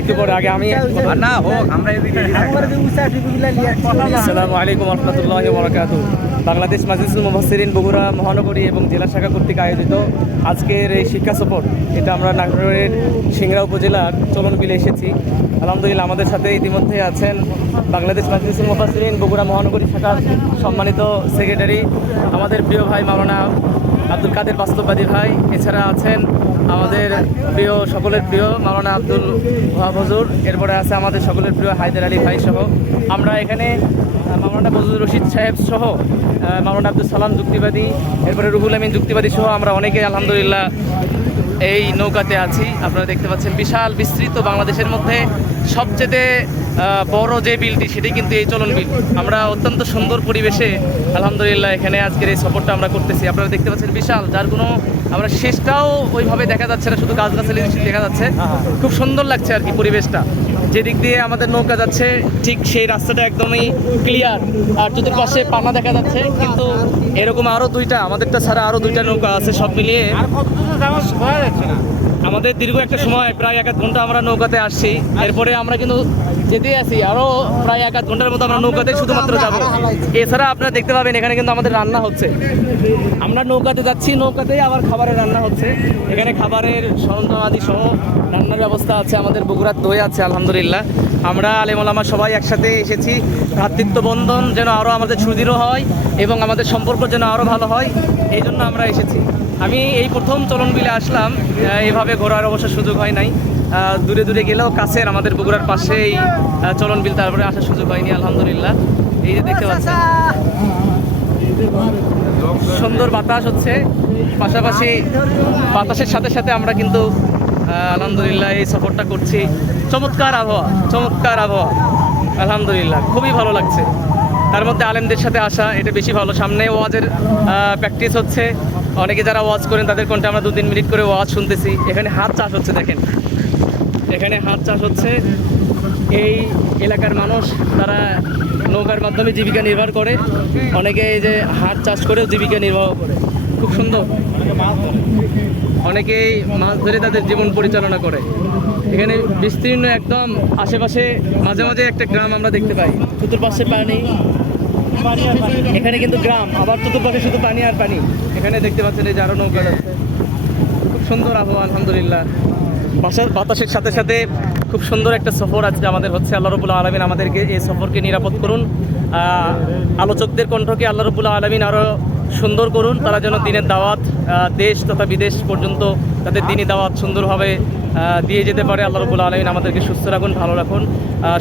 একটু পরে আগে আমি না হোক আমরা আসসালামু আলাইকুম রহমতুল্লাহ বরকাতুহু। বাংলাদেশ মাজলিসুল মুফাসসিরিন বগুড়া মহানগরী এবং জেলা শাখা কর্তৃক আয়োজিত আজকের এই শিক্ষা সফর, এটা আমরা নাটোরের সিংড়া উপজেলার চলন বিলে এসেছি। আলহামদুলিল্লাহ আমাদের সাথে ইতিমধ্যে আছেন বাংলাদেশ মাজলিসুল মুফাসসিরিন বগুড়া মহানগরী শাখার সম্মানিত সেক্রেটারি আমাদের প্রিয় ভাই মাওলানা আব্দুল কাদের বাস্তববাদী ভাই। এছাড়া আছেন আমাদের প্রিয় সকলের প্রিয় মাওলানা আব্দুল ওয়াহাব হুজুর। এরপরে আছে আমাদের সকলের প্রিয় হায়দার আলী ভাই সহ আমরা এখানে মাওলানা বজলুর রশিদ সাহেব সহ মাওলানা আব্দুল সালাম যুক্তিবাদী, এরপরে রুহুল আমিন যুক্তিবাদী সহ আমরা অনেকে আলহামদুলিল্লাহ এই নৌকাতে আছি। আপনারা দেখতে পাচ্ছেন বিশাল বিস্তৃত বাংলাদেশের মধ্যে সবচেয়ে বড় যে বিলটি সেটি কিন্তু এই চলন বিল। আমরা অত্যন্ত সুন্দর পরিবেশে আলহামদুলিল্লাহ এখানে আজকের এই সফরটা আমরা করতেছি। আপনারা দেখতে পাচ্ছেন বিশাল, যার কোনো আমরা শেষটাও ওইভাবে দেখা যাচ্ছে না, শুধু গাছগাছালি দেখা যাচ্ছে। খুব সুন্দর লাগছে আর কি পরিবেশটা। যেদিক দিয়ে আমাদের নৌকা যাচ্ছে ঠিক সেই রাস্তাটা একদমই ক্লিয়ার, আর চতুর্পাশে পানা দেখা যাচ্ছে। কিন্তু এরকম আরও দুইটা, আমাদেরটা ছাড়া আরও দুইটা নৌকা আছে। সব মিলিয়ে আমাদের দীর্ঘ একটা সময় প্রায় 1-1 ঘন্টা আমরা নৌকাতে আসছি। এরপরে আমরা কিন্তু যেতেই আছি আরও প্রায় 1-1 ঘন্টার মতো আমরা নৌকাতে শুধুমাত্র যাব। এছাড়া আপনারা দেখতে পাবেন এখানে কিন্তু আমাদের রান্না হচ্ছে। আমরা নৌকাতে যাচ্ছি, নৌকাতেই আবার খাবারের রান্না হচ্ছে। এখানে খাবারের সরঞ্জাম আদি সহ রান্নার ব্যবস্থা আছে। আমাদের বগুড়ার দই আছে আলহামদুলিল্লাহ। আমরা আলেম ওলামা সবাই একসাথে এসেছি, ভ্রাতৃত্ব বন্ধন যেন আরও আমাদের সুদৃঢ় হয় এবং আমাদের সম্পর্ক যেন আরও ভালো হয়, এই জন্য আমরা এসেছি। আমি এই প্রথম চলন বিলে আসলাম, এভাবে ঘোরার অবশ্য সুযোগ হয় নাই। দূরে দূরে গেলেও কাছের আমাদের বগুড়ার পাশেই চলন বিল, তারপরে আসার সুযোগ হয়নি আলহামদুলিল্লাহ। এই যে দেখতে পাচ্ছেন সুন্দর বাতাস হচ্ছে, পাশাপাশি বাতাসের সাথে সাথে আমরা কিন্তু আলহামদুলিল্লাহ এই সফরটা করছি। চমৎকার আবহাওয়া, চমৎকার আবহাওয়া আলহামদুলিল্লাহ, খুবই ভালো লাগছে। তার মধ্যে আলেমদের সাথে আসা এটা বেশি ভালো। সামনে ওয়াজের প্র্যাকটিস হচ্ছে, অনেকে যারা ওয়াজ করেন তাদের কণ্ঠে আমরা 2-3 মিনিট করে ওয়াজ শুনতেছি। এখানে হাত চাষ হচ্ছে, দেখেন এখানে হাত চাষ হচ্ছে। এই এলাকার মানুষ তারা নৌকার মাধ্যমে জীবিকা নির্বাহ করে, অনেকে এই যে হাত চাষ করেও জীবিকা নির্বাহ করে। খুব সুন্দর, অনেকেই মাছ ধরে তাদের জীবন পরিচালনা করে। এখানে বিস্তীর্ণ একদম আশেপাশে মাঝে মাঝে একটা গ্রাম আমরা দেখতে পাই, চতুর্পাশে পানি, এখানে কিন্তু গ্রাম, আবার চতুর্পাশে শুধু পানি আর পানি। এখানে দেখতে পাচ্ছেন এই যে আরও নৌকা যাচ্ছে। খুব সুন্দর আবহাওয়া আলহামদুলিল্লাহ। বাতাসের সাথে সাথে খুব সুন্দর একটা সফর আজকে আমাদের হচ্ছে। আল্লাহ রাব্বুল আলামিন আমাদেরকে এই সফরকে নিরাপদ করুন, আলোচকদের কণ্ঠকে আল্লাহ রাব্বুল আলামিন আরও সুন্দর করুন। তারা যেন দিনের দাওয়াত দেশ তথা বিদেশ পর্যন্ত তাদের দিনী দাওয়াত সুন্দরভাবে দিয়ে যেতে পারে। আল্লাহ রাব্বুল আলামিন আমাদেরকে সুস্থ রাখুন, ভালো রাখুন।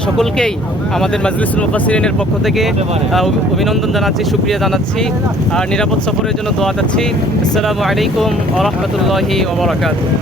সকলকেই আমাদের মাজলিসুল মুফাসসিরিনের পক্ষ থেকে অভিনন্দন জানাচ্ছি, শুকরিয়া জানাচ্ছি, আর নিরাপদ সফরের জন্য দোয়া চাচ্ছি। আসসালামু আলাইকুম ওয়া রাহমাতুল্লাহি ওয়া বারাকাতুহু।